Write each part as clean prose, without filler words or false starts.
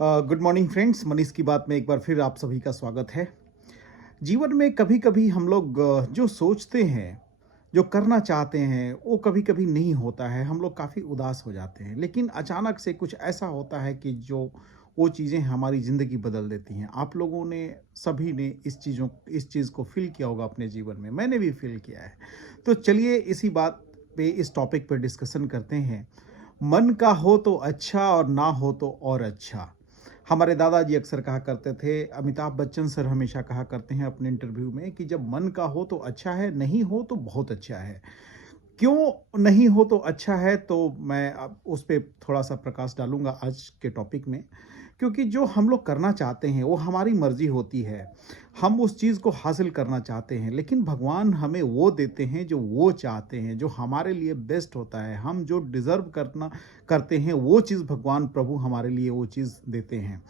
Good morning friends, Manish की बात में एक बार फिर आप सभी का स्वागत है। जीवन में कभी-कभी हम लोग जो सोचते हैं, जो करना चाहते हैं, वो कभी-कभी नहीं होता है। हम लोग काफ़ी उदास हो जाते हैं, लेकिन अचानक से कुछ ऐसा होता है कि जो वो चीज़ें हमारी ज़िंदगी बदल देती हैं। आप लोगों ने सभी ने इस चीज़ को फ़ील किया होगा अपने जीवन में, मैंने भी फ़ील किया है। तो चलिए इसी बात पे, इस टॉपिक पे डिस्कशन करते हैं। मन का हो तो अच्छा और ना हो तो और अच्छा। हमारे दादाजी अक्सर कहा करते थे, अमिताभ बच्चन सर हमेशा कहा करते हैं अपने इंटरव्यू में कि जब मन का हो तो अच्छा है, नहीं हो तो बहुत अच्छा है। क्यों नहीं हो तो अच्छा है, तो मैं अब उस पे थोड़ा-सा प्रकाश डालूँगा आज के टॉपिक में। क्योंकि जो हम लोग करना चाहते हैं, वो हमारी मर्ज़ी होती है। हम उस चीज़ को हासिल करना चाहते हैं, लेकिन भगवान हमें वो देते हैं जो वो चाहते हैं, जो हमारे लिए बेस्ट होता है। हम जो डिज़र्व करना करते हैं, वो चीज़ भगवान प्रभु हमारे लिए वो चीज़ देते हैं।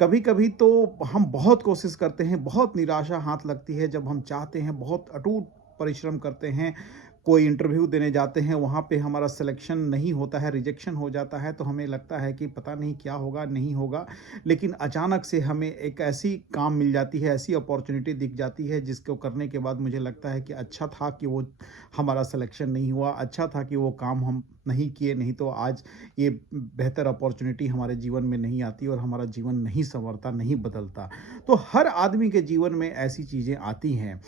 कभी-कभी तो हम बहुत कोशिश करते हैं, बहुत निराशा हाथ लगती है जब हम चाहते हैं, बहुत अटूट परिश्रम करते हैं, कोई इंटरव्यू देने जाते हैं, वहाँ पे हमारा सिलेक्शन नहीं होता है, रिजेक्शन हो जाता है, तो हमें लगता है कि पता नहीं क्या होगा, नहीं होगा। लेकिन अचानक से हमें एक ऐसी काम मिल जाती है, ऐसी अपॉर्च्युनिटी दिख जाती है, जिसको करने के बाद मुझे लगता है कि अच्छा था कि वो हमारा सिलेक्शन नहीं हुआ, अच्छा था कि वो काम हम नहीं किए, नहीं तो आज ये बेहतर अपॉर्च्युनिटी हमारे जीवन में नहीं आती और हमारा जीवन नहीं सँवरता, नहीं बदलता। तो हर आदमी के जीवन में ऐसी चीज़ें आती हैं।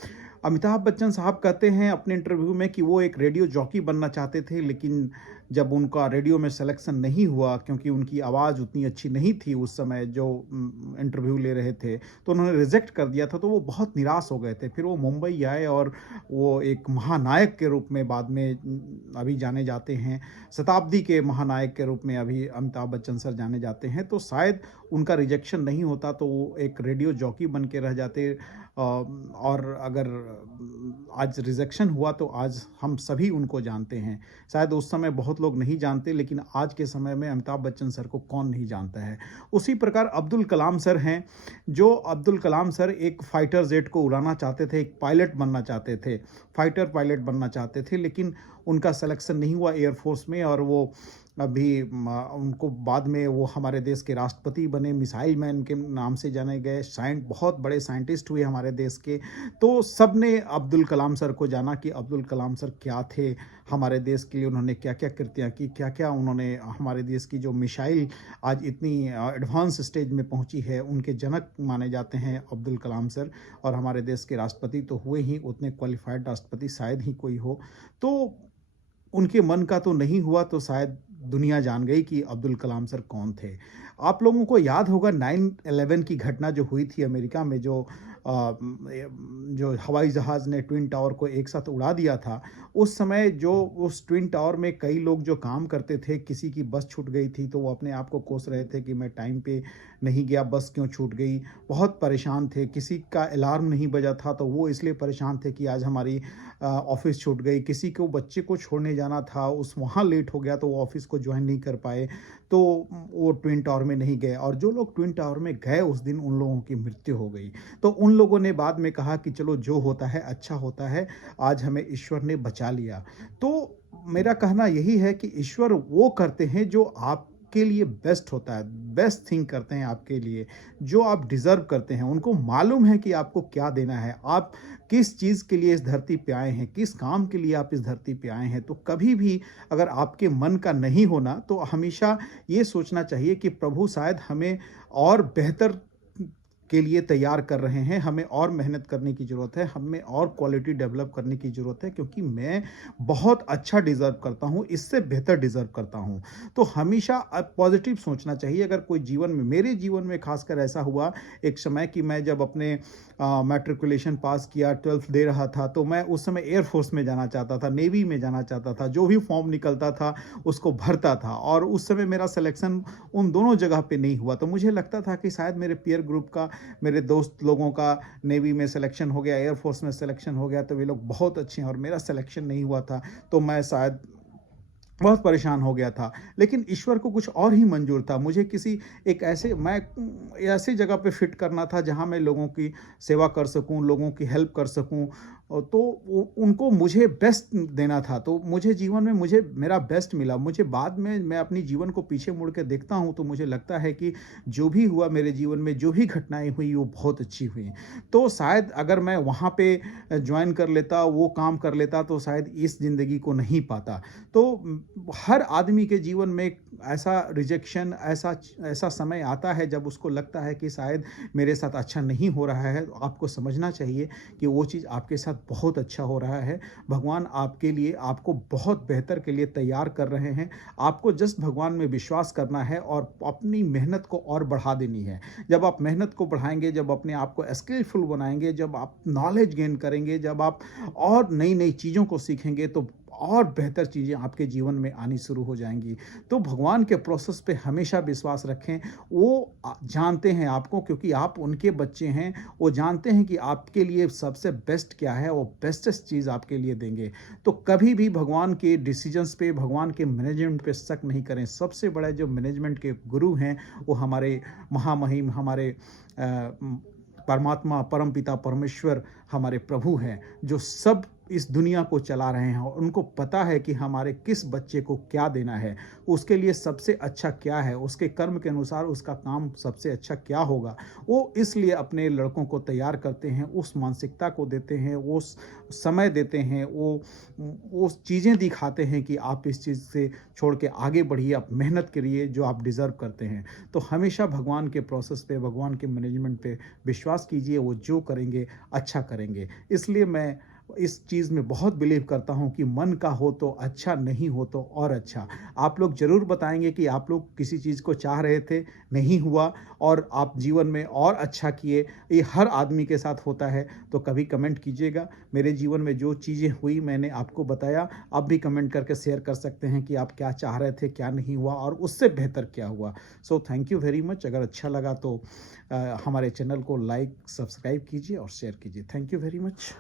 अमिताभ बच्चन साहब कहते हैं अपने इंटरव्यू में कि वो एक रेडियो जॉकी बनना चाहते थे, लेकिन जब उनका रेडियो में सिलेक्शन नहीं हुआ, क्योंकि उनकी आवाज़ उतनी अच्छी नहीं थी उस समय जो इंटरव्यू ले रहे थे, तो उन्होंने रिजेक्ट कर दिया था, तो वो बहुत निराश हो गए थे। फिर वो मुंबई आए और वो एक महानायक के रूप में बाद में अभी जाने जाते हैं। शताब्दी के महानायक के रूप में अभी अमिताभ बच्चन सर जाने जाते हैं। तो शायद उनका रिजेक्शन नहीं होता तो वो एक रेडियो जॉकी बन के रह जाते। और अगर आज रिजेक्शन हुआ तो आज हम सभी उनको जानते हैं। शायद उस समय बहुत लोग नहीं जानते, लेकिन आज के समय में अमिताभ बच्चन सर को कौन नहीं जानता है। उसी प्रकार अब्दुल कलाम सर हैं, जो अब्दुल कलाम सर एक फाइटर जेट को उड़ाना चाहते थे, एक पायलट बनना चाहते थे, फाइटर पायलट बनना चाहते थे, लेकिन उनका सिलेक्शन नहीं हुआ एयर फोर्स में और वो अभी उनको बाद में वो हमारे देश के राष्ट्रपति बने, मिसाइल मैन के नाम से जाने गए, बहुत बड़े साइंटिस्ट हुए हमारे देश के। तो सबने अब्दुल कलाम सर को जाना कि अब्दुल कलाम सर क्या थे, हमारे देश के लिए उन्होंने क्या-क्या कृतियाँ की, क्या-क्या उन्होंने हमारे देश की जो मिसाइल आज इतनी एडवांस स्टेज में पहुँची है, उनके जनक माने जाते हैं अब्दुल कलाम सर। और हमारे देश के राष्ट्रपति तो हुए ही, उतने क्वालिफ़ाइड राष्ट्रपति शायद ही कोई हो। तो उनके मन का तो नहीं हुआ, तो शायद दुनिया जान गई कि अब्दुल कलाम सर कौन थे। आप लोगों को याद होगा 9/11 की घटना जो हुई थी अमेरिका में, जो हवाई जहाज़ ने ट्विन टावर को एक साथ उड़ा दिया था। उस समय जो उस ट्विन टावर में कई लोग जो काम करते थे, किसी की बस छूट गई थी, तो वो अपने आप को कोस रहे थे कि मैं टाइम पे नहीं गया, बस क्यों छूट गई। बहुत परेशान थे, किसी का अलार्म नहीं बजा था, तो वो इसलिए परेशान थे कि आज हमारी ऑफ़िस छूट गई। किसी को बच्चे को छोड़ने जाना था, वहाँ लेट हो गया, तो वो ऑफ़िस को जॉइन नहीं कर पाए, तो वो ट्विन टावर में नहीं गए। और जो लोग ट्विन टावर में गए उस दिन, उन लोगों की मृत्यु हो गई। तो उन लोगों ने बाद में कहा कि चलो जो होता है अच्छा होता है, आज हमें ईश्वर ने बचा लिया। तो मेरा कहना यही है कि ईश्वर वो करते हैं जो आपके लिए बेस्ट होता है, बेस्ट थिंग करते हैं आपके लिए, जो आप डिज़र्व करते हैं। उनको मालूम है कि आपको क्या देना है, आप किस चीज़ के लिए इस धरती पे आए हैं, किस काम के लिए आप इस धरती पे आए हैं। तो कभी भी अगर आपके मन का नहीं होना, तो हमेशा ये सोचना चाहिए कि प्रभु शायद हमें और बेहतर के लिए तैयार कर रहे हैं, हमें और मेहनत करने की ज़रूरत है, हमें और क्वालिटी डेवलप करने की ज़रूरत है, क्योंकि मैं बहुत अच्छा डिज़र्व करता हूँ, इससे बेहतर डिज़र्व करता हूँ। तो हमेशा पॉज़िटिव सोचना चाहिए। अगर कोई जीवन में, मेरे जीवन में ख़ासकर ऐसा हुआ एक समय कि मैं जब अपने मैट्रिकुलेशन पास किया, 12th दे रहा था, तो मैं उस समय एयर फ़ोर्स में जाना चाहता था, नेवी में जाना चाहता था। जो भी फ़ॉर्म निकलता था, उसको भरता था और उस समय मेरा सिलेक्शन उन दोनों जगह पे नहीं हुआ। तो मुझे लगता था कि शायद मेरे पीयर ग्रुप का, मेरे दोस्त लोगों का नेवी में सिलेक्शन हो गया, एयर फोर्स में सिलेक्शन हो गया, तो वे लोग बहुत अच्छे हैं और मेरा सिलेक्शन नहीं हुआ था, तो मैं शायद बहुत परेशान हो गया था। लेकिन ईश्वर को कुछ और ही मंजूर था। मुझे किसी एक ऐसे मैं ऐसी जगह पे फिट करना था जहाँ मैं लोगों की सेवा कर सकूँ, लोगों की हेल्प कर सकूँ, तो उनको मुझे बेस्ट देना था, तो मुझे जीवन में मुझे मेरा बेस्ट मिला। मुझे बाद में मैं अपनी जीवन को पीछे मुड़ के देखता हूँ तो मुझे लगता है कि जो भी हुआ मेरे जीवन में, जो भी घटनाएँ हुई वो बहुत अच्छी हुई। तो शायद अगर मैं वहाँ पे जॉइन कर लेता, वो काम कर लेता तो शायद इस ज़िंदगी को नहीं पाता। तो हर आदमी के जीवन में एक ऐसा रिजेक्शन, ऐसा समय आता है जब उसको लगता है कि शायद मेरे साथ अच्छा नहीं हो रहा है। तो आपको समझना चाहिए कि वो चीज़ आपके साथ बहुत अच्छा हो रहा है। भगवान आपके लिए, आपको बहुत बेहतर के लिए तैयार कर रहे हैं। आपको जस्ट भगवान में विश्वास करना है और अपनी मेहनत को और बढ़ा देनी है। जब आप मेहनत को बढ़ाएँगे, जब अपने आप को स्किलफुल बनाएँगे, जब आप नॉलेज गेन करेंगे, जब आप और नई-नई चीज़ों को सीखेंगे तो और बेहतर चीज़ें आपके जीवन में आनी शुरू हो जाएँगी। तो भगवान के प्रोसेस पे हमेशा विश्वास रखें। वो जानते हैं आपको, क्योंकि आप उनके बच्चे हैं। वो जानते हैं कि आपके लिए सबसे बेस्ट क्या है, वो बेस्टेस्ट चीज़ आपके लिए देंगे। तो कभी भी भगवान के डिसीजंस पे, भगवान के मैनेजमेंट पे शक नहीं करें। सबसे बड़े जो मैनेजमेंट के गुरु हैं, वो हमारे महामहिम, हमारे परमात्मा, परमपिता परमेश्वर हमारे प्रभु हैं, जो सब इस दुनिया को चला रहे हैं और उनको पता है कि हमारे किस बच्चे को क्या देना है, उसके लिए सबसे अच्छा क्या है, उसके कर्म के अनुसार उसका काम सबसे अच्छा क्या होगा। वो इसलिए अपने लड़कों को तैयार करते हैं, उस मानसिकता को देते हैं, उस समय देते हैं, वो चीज़ें दिखाते हैं कि आप इस चीज़ से छोड़ के आगे बढ़िए, आप मेहनत करिए जो आप डिज़र्व करते हैं। तो हमेशा भगवान के प्रोसेस पे, भगवान के मैनेजमेंट पे विश्वास कीजिए, वो जो करेंगे अच्छा करेंगे। इसलिए मैं इस चीज़ में बहुत बिलीव करता हूँ कि मन का हो तो अच्छा, नहीं हो तो और अच्छा। आप लोग ज़रूर बताएँगे कि आप लोग किसी चीज़ को चाह रहे थे, नहीं हुआ और आप जीवन में और अच्छा किए। ये हर आदमी के साथ होता है, तो कभी कमेंट कीजिएगा। मेरे जीवन में जो चीज़ें हुई मैंने आपको बताया, आप भी कमेंट करके शेयर कर सकते हैं कि आप क्या चाह रहे थे, क्या नहीं हुआ और उससे बेहतर क्या हुआ। So thank you very much. अगर अच्छा लगा तो हमारे चैनल को लाइक, सब्सक्राइब कीजिए और शेयर कीजिए। Thank you very much.